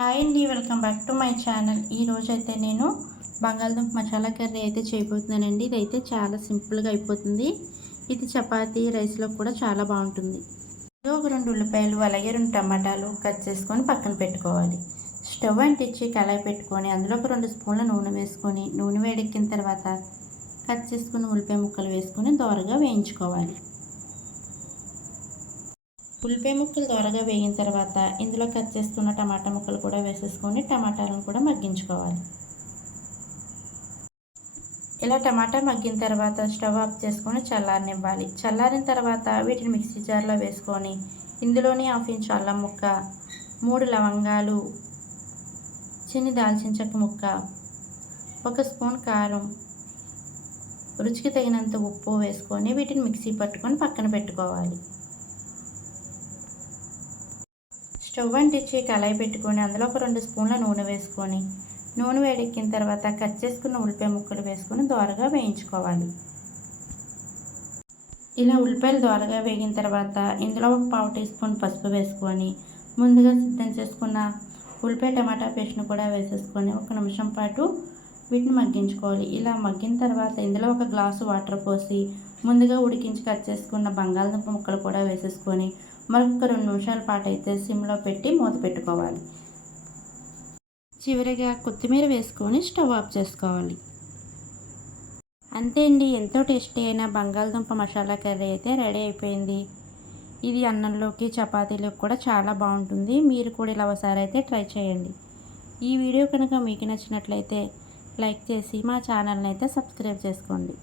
Hi అండి welcome back to my channel. ఈ రోజైతే అయితే నేను బంగాళదుంప మసాలా కర్రీ అయితే చేయబోతున్నానండి. ఇది అయితే చాలా సింపుల్గా అయిపోతుంది. ఇది చపాతీ రైస్లో కూడా చాలా బాగుంటుంది. ఇది ఒక రెండు ఉల్లిపాయలు అలాగే రెండు టమాటాలు కట్ చేసుకొని పక్కన పెట్టుకోవాలి. స్టవ్ అంటించి కళాయి పెట్టుకొని అందులో ఒక రెండు స్పూన్ల నూనె వేసుకొని నూనె వేడెక్కిన తర్వాత కట్ చేసుకున్న ఉల్లిపాయ ముక్కలు వేసుకొని దోరగా వేయించుకోవాలి. ఉల్లిపాయ ముక్కలు త్వరగా వేగిన తర్వాత ఇందులో కట్ చేసుకున్న టమాటా ముక్కలు కూడా వేసేసుకొని టమాటాలను కూడా మగ్గించుకోవాలి. ఇలా టమాటా మగ్గిన తర్వాత స్టవ్ ఆఫ్ చేసుకొని చల్లారనివ్వాలి. చల్లారిన తర్వాత వీటిని మిక్సీ జార్లో వేసుకొని ఇందులోనే హాఫ్ ఇంచ్ అల్లం ముక్క మూడు లవంగాలు చిన్ని దాల్చిన చెక్క ముక్క ఒక స్పూన్ కారం రుచికి తగినంత ఉప్పు వేసుకొని వీటిని మిక్సీ పట్టుకొని పక్కన పెట్టుకోవాలి. స్టవ్ అంటించి కళాయి పెట్టుకొని అందులో ఒక రెండు స్పూన్ల నూనె వేసుకొని నూనె వేడెక్కిన తర్వాత కట్ చేసుకున్న ఉల్లిపాయ ముక్కలు వేసుకొని దోరగా వేయించుకోవాలి. ఇలా ఉల్లిపాయలు దోరగా వేగిన తర్వాత ఇందులో ఒక పావు టీ స్పూన్ పసుపు వేసుకొని ముందుగా సిద్ధం చేసుకున్న ఉల్లిపాయ టమాటా పేస్ట్ను కూడా వేసేసుకొని ఒక నిమిషం పాటు వీటిని మగ్గించుకోవాలి. ఇలా మగ్గిన తర్వాత ఇందులో ఒక గ్లాసు వాటర్ పోసి ముందుగా ఉడికించి కట్ చేసుకున్న బంగాళదుంప ముక్కలు కూడా వేసేసుకొని మరొక రెండు నిమిషాల పాటు అయితే సిమ్లో పెట్టి మూత పెట్టుకోవాలి. చివరిగా కొత్తిమీర వేసుకొని స్టవ్ ఆఫ్ చేసుకోవాలి. అంతే అండి. ఎంతో టేస్టీ అయిన బంగాళదుంప మసాలా కర్రీ అయితే రెడీ అయిపోయింది. ఇది అన్నంలోకి చపాతీలోకి కూడా చాలా బాగుంటుంది. మీరు కూడా ఇలా ఒకసారి అయితే ట్రై చేయండి. ఈ వీడియో కనుక మీకు నచ్చినట్లయితే లైక్ చేసి మా ఛానల్ని అయితే సబ్స్క్రైబ్ చేసుకోండి.